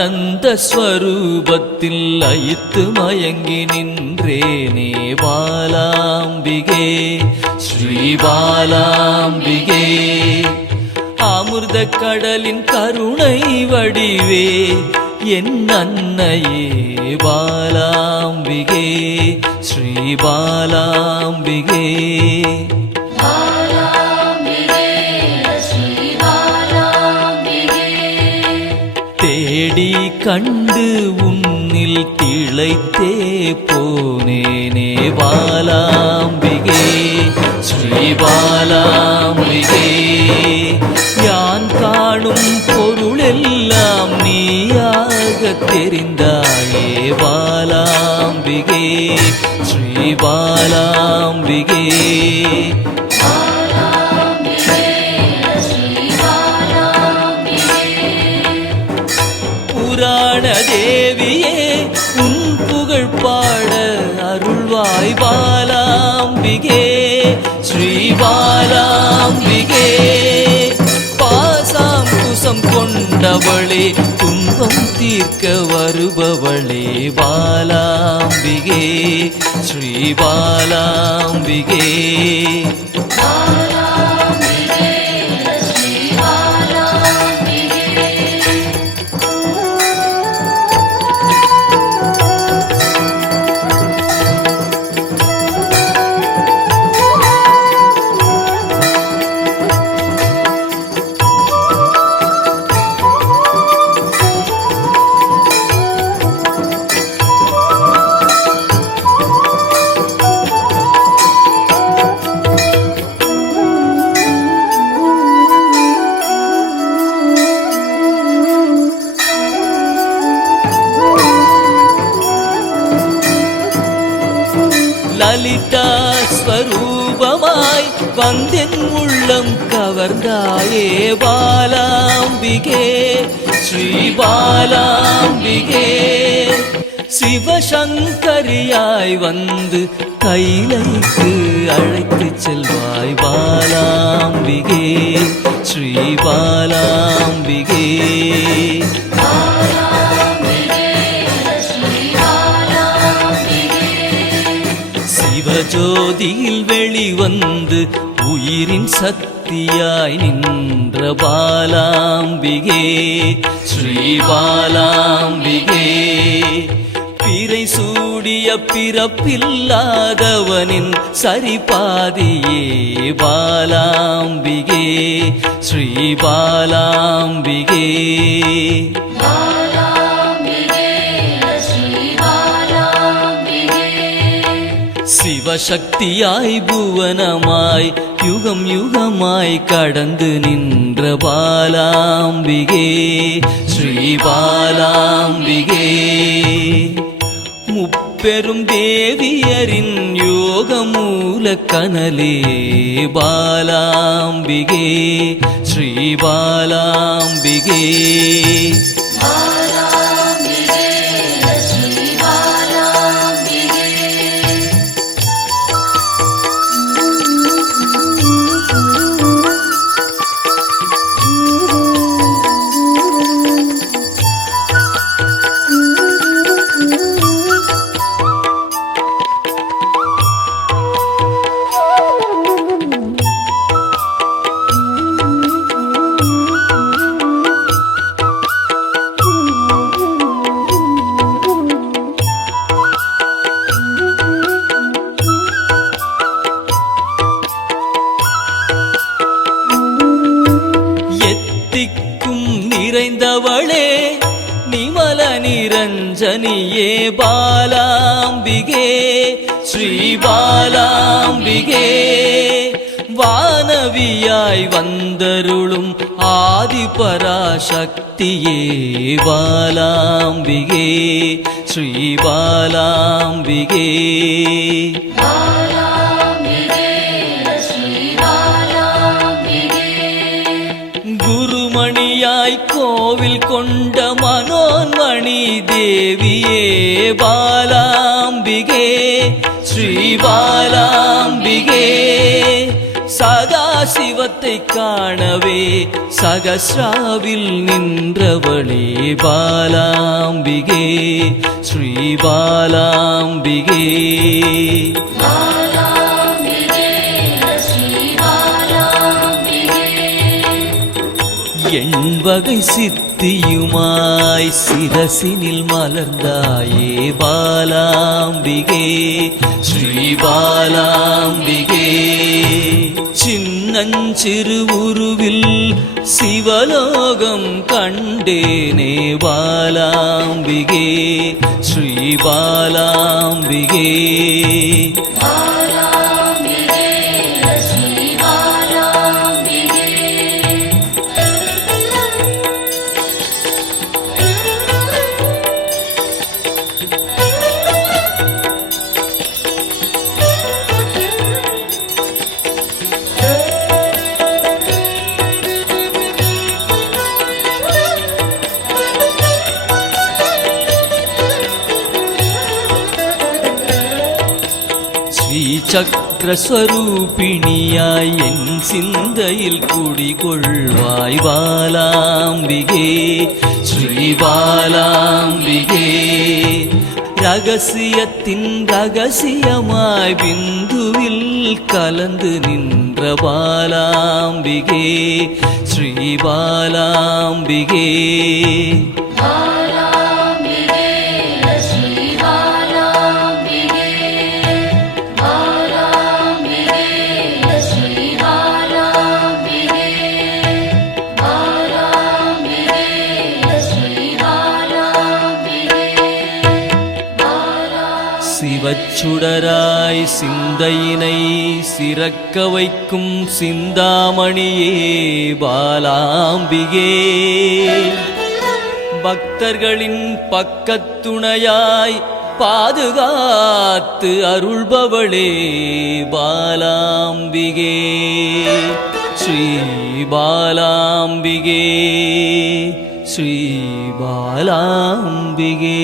ஆனந்த ஸ்வரூபத்தில் லயித்து மயங்கி நின்றேனே பாலாம்பிகே ஸ்ரீ பாலாம்பிகே. அமிர்த கடலின் கருணை வடிவே என் அன்னையே பாலாம்பிகே ஸ்ரீ பாலாம்பிகே. தேடி கண்டு உன்னில் திளைத்தே போனேனே பாலாம்பிகே ஸ்ரீ பாலாம்பிகே. யான் காணும் பொருளெல்லாம் நீயாக தெரிந்தாயே பாலாம்பிகே ஸ்ரீ பாலாம்பிகே. புராண தேவியே உன் புகழ் பாட அருள்வாய் பாலாம்பிகே ஸ்ரீ பாலாம்பிகே. பாசாம் குசம் கொண்டவளே துன்பம் தீர்க்க வருபவளே பாலாம்பிகே ஸ்ரீ பாலாம்பிகே. லலிதா ஸ்வரூபமாய் வந்தென் உள்ளம் கவர்ந்தாயே பாலாம்பிகே ஸ்ரீ பாலாம்பிகே. சிவசங்கரியாய் வந்து கைலைக்கு அழைத்து செல்வாய் பாலாம்பிகே ஸ்ரீ பாலாம்பிகே. சிவஜோதியில் வெளிவந்து உயிரின் சக்தியாய் நின்ற பாலாம்பிகே ஸ்ரீ பாலாம்பிகே. பிறை சூடிய பிறப்பில்லாதவனின் சரிபாதியே பாலாம்பிகே ஸ்ரீ பாலாம்பிகே. சிவசக்தியாய் புவனமாய் யுகம் யுகமாய் கடந்து நின்ற பாலாம்பிகே ஸ்ரீ பாலாம்பிகே. முப்பெரும் தேவியரின் யோக மூல கனலே பாலாம்பிகே ஸ்ரீ பாலாம்பிகே. நிறைந்தவளே நிமல நிரஞ்சனியே பாலாம்பிகே ஸ்ரீ பாலாம்பிகே. வானவியாய் வந்தருளும் ஆதிபராசக்தியே பாலாம்பிகே ஸ்ரீ பாலாம்பிகே. குருமணியாய் கோவில் கொண்ட மனோன்மணி தேவியே பாலாம்பிகே ஸ்ரீ பாலாம்பிகே. சதா சிவத்தை காணவே சகஸ்ராவில் நின்றவளே பாலாம்பிகே ஸ்ரீ பாலாம்பிகே. எண்வகை சித்தியுமாய் சிரசினில் மலர்ந்தாயே பாலாம்பிகே ஸ்ரீ பாலாம்பிகே. சின்னஞ்சிறு உருவில் சிவலோகம் கண்டேனே பாலாம்பிகே ஸ்ரீ பாலாம்பிகே. சக்கரஸ்வரூபிணியாய் என் சிந்தையில் குடிகொள்வாய் பாலாம்பிகே ஸ்ரீ பாலாம்பிகே. ரகசியத்தின் ரகசியமாய் பிந்துவில் கலந்து நின்ற பாலாம்பிகே ஸ்ரீ பாலாம்பிகே. சிவச்சுடராய் சிந்தையினை சிறக்க வைக்கும் சிந்தாமணியே பாலாம்பிகே. பக்தர்களின் பக்கத்துணையாய் பாதுகாத்து அருள்பவளே பாலாம்பிகே ஸ்ரீ பாலாம்பிகே ஸ்ரீ பாலாம்பிகே.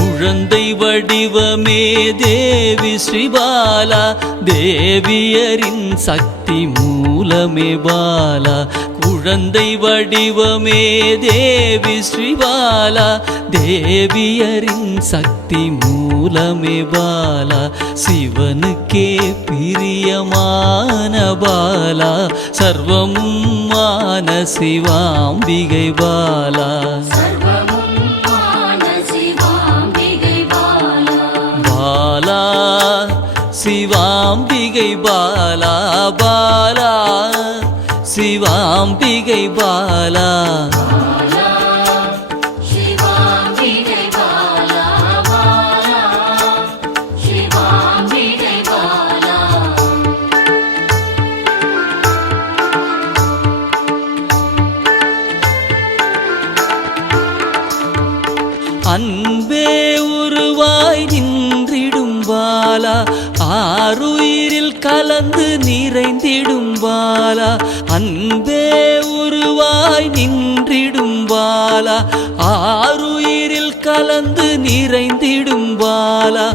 குழந்தை வடிவமே தேவி ஸ்ரீபாலா தேவியரின் சக்தி மூலமே பாலா. குழந்தை வடிவமே தேவி ஸ்ரீபாலா தேவியரின் சக்தி மூலமே பாலா. சிவனுக்கே பிரியமான பாலா சர்வமும் மான சிவாம்பிகை பாலா. பாலா சிவாம்பிகை பாலா பாலா சிவாம்பிகை பாலா. அன்பே உருவாய் நின்றிடும் பாலா ஆருயிரில் கலந்து நிறைந்திடும் பாலா. அன்பே உருவாய் நின்றிடும் பாலா ஆருயிரில் கலந்து நிறைந்திடும் பாலா.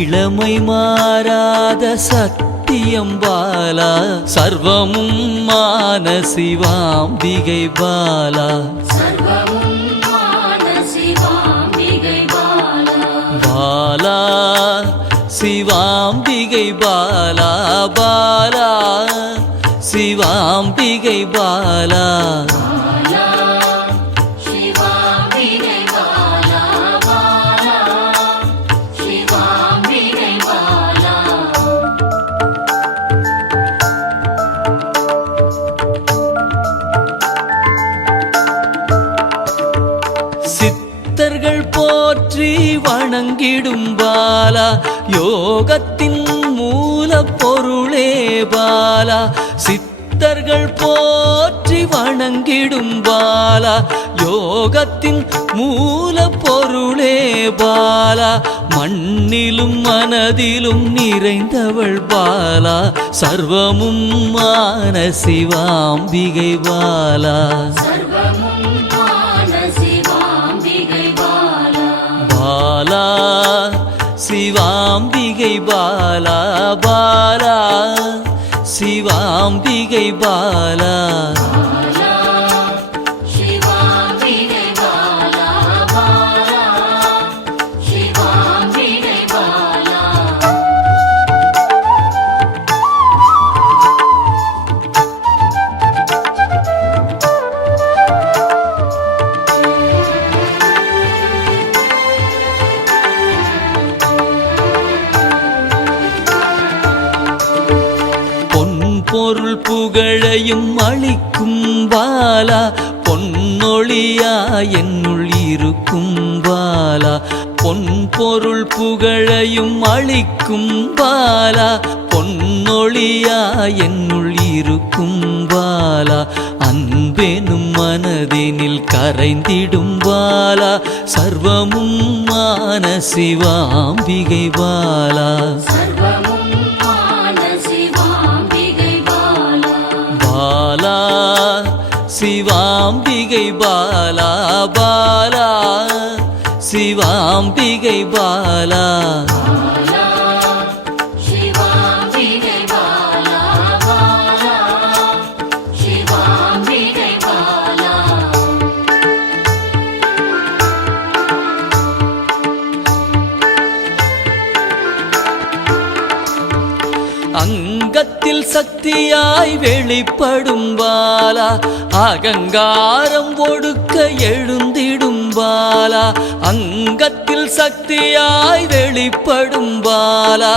இளமை மாறாத சத்தியம் பாலா சர்வமும் மான சிவாம்பிகை பாலா. பாலா சிவாம்பிகை பாலா பாலா சிவாம்பிகை பாலா. சிவாம்பிகை பக்தர்கள் போற்றி வணங்கிடும் பாலா யோகத்தின் மூல பொருளே பாலா சித்தர்கள் போற்றி வணங்கிடும் பாலா யோகத்தின் மூல பொருளே பாலா மண்ணிலும் மனதிலும் நிறைந்தவள் பாலா சர்வமும் மான சிவாம்பிகை பாலா பாலா சிவாம்பிகை பாலா பாலா சிவாம்பிகை பாலா பொருள் புகழையும் அளிக்கும் பாலா பொன்னொழியா என்னுள் இருக்கும் பாலா பொன் பொருள் புகழையும் அளிக்கும் பாலா பொன்னொழியா என்னுள் இருக்கும் பாலா அன்பெனும் மனதினில் கரைந்திடும் பாலா சர்வமும் மான சிவாம்பிகை பாலா பாலா சிவாம்பிகை பாலா பாலா சிவாம்பிகை பாலா அங்கத்தில் சக்தியாய் வெளிப்படும் பாலா அகங்காரம் ஒடுக்க எழுந்திடும் பாலா அங்கத்தில் சக்தியாய் வெளிப்படும் பாலா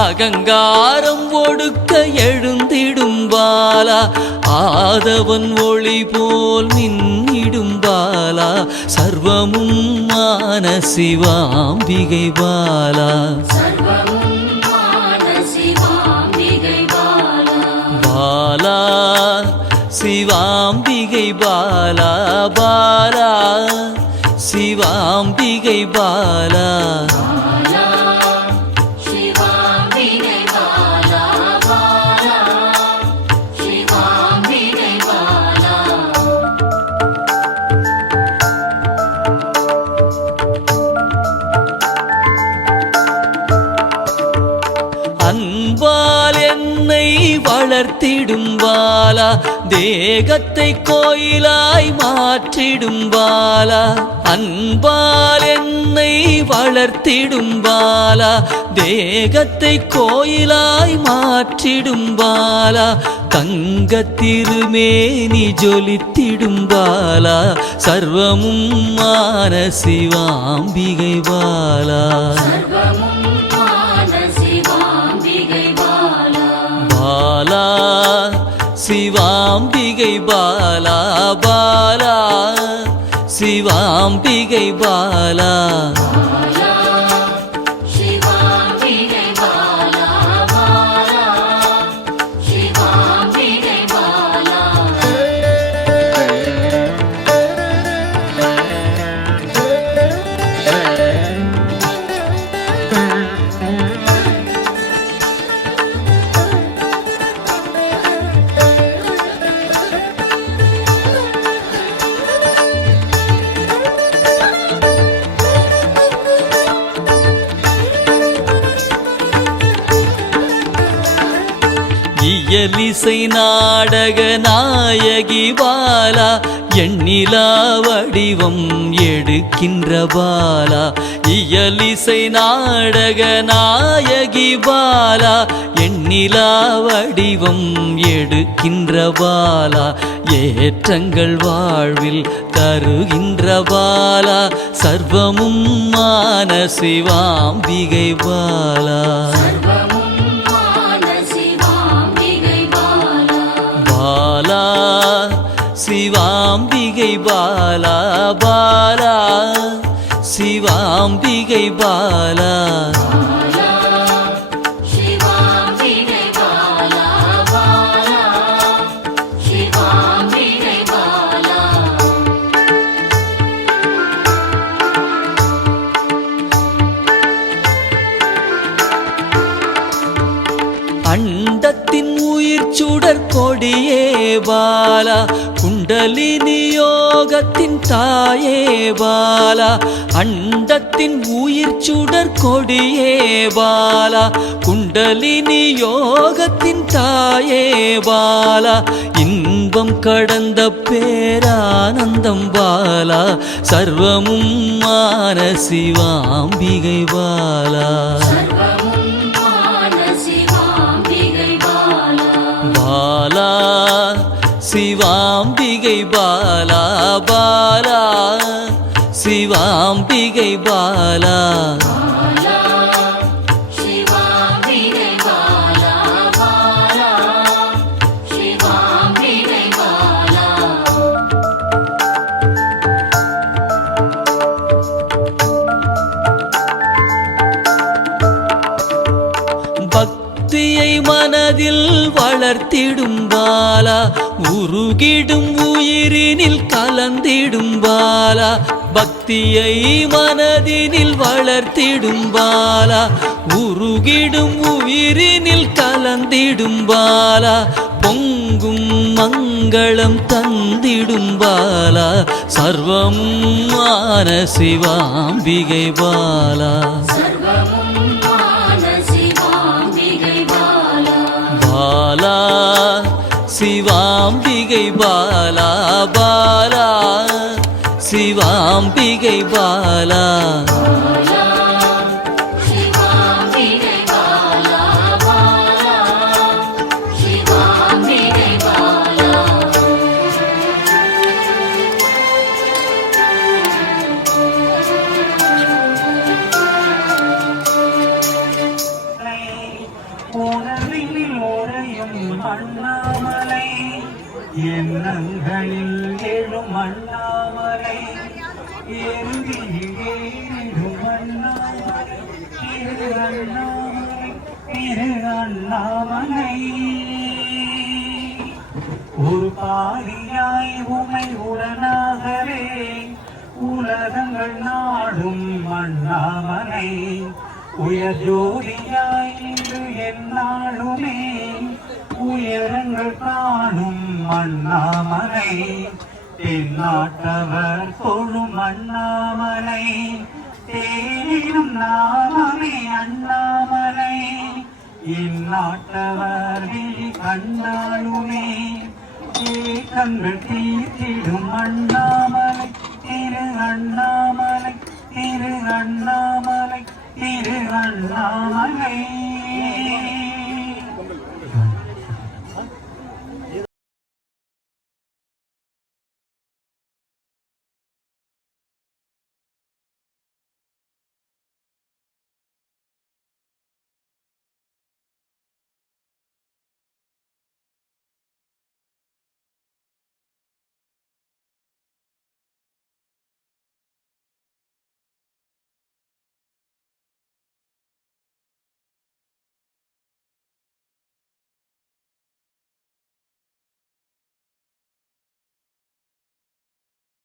அகங்காரம் ஒடுக்க எழுந்திடும் பாலா ஆதவன் ஒளி போல் மின்னிடும் பாலா சர்வமும் மான சிவாம்பிகை பாலா பாலா சிவாம்பிகை பாலா பாலா சிவாம்பிகை பாலா அன்பால் என்னை வளர்த்திடும் பாலா தேகத்தை கோயிலாய் மாற்றிடும் பாலா அன்பால் என்னை வளர்த்திடும் பாலா தேகத்தை கோயிலாய் மாற்றிடும் பாலா தங்க திருமேனி ஜொலித்திடும் பாலா சர்வமும் மான சிவாம்பிகை பாலா பாலா சிவாம்பிகை பாலா பாலா சிவாம்பிகை பாலா இயலிசை நாடக நாயகி பாலா எண்ணிலா வடிவம் எடுக்கின்ற பாலா இயலிசை நாடக நாயகி பாலா எண்ணிலா வடிவம் எடுக்கின்ற பாலா ஏற்றங்கள் வாழ்வில் தருகின்ற பாலா சர்வமும் மான சிவாம்பிகை பாலா பாலா சிவாம்பிகை பாலா பாலா சிவாம்பிகை பாலா அண்டத்தின் உயிர் சுடர் கொடியே பாலா குண்டலினி யோகத்தின் தாயே பாலா அண்டத்தின் உயிர் சுடர் கொடியே பாலா குண்டலினி யோகத்தின் தாயே பாலா இன்பம் கடந்த பேரானந்தம் பாலா சர்வமும் மான சிவாம்பிகை பாலா பாலா சிவாம்பிகை பாலா பாலா சிவாம்பிகை பாலா பக்தியை மனதில் வளர்த்திடும் பாலா உருகிடும் உயிரினில் கலந்திடும் பாலா பக்தியை மனதினில் வளர்த்திடும் பாலா உருகிடும் உயிரினில் கலந்திடும் பாலா பொங்கும் மங்களம் தந்திடும் பாலா சர்வமும் மான சிவாம்பிகை பாலா பாலா சிவாம்பிகை பாலா பாலா சிவாம்பிகை பாலா அண்ணாமலை எண்ணங்களில் எழும் அண்ணாமலை ஏறிடும் அண்ணாமலை திரு அண்ணாமலை திரு அண்ணாமலை ஒரு பாதியாய் உமை உடனாகவே உலகங்கள் நாடும் அண்ணாமலை உயர் ஜோதியாய் இன்று எந்நாளுமே உயரங்கள் காணும் அண்ணாமலை தென்னாட்டவர் தொழும் அண்ணாமலை தேனும் நாமமே அண்ணாமலை இந்நாட்டவர் விழி கண்டாலுமே ஏக்கங்கள் தீர்த்திடும் அண்ணாமலை திரு அண்ணாமலை திரு அண்ணாமலை திரு அண்ணாமலை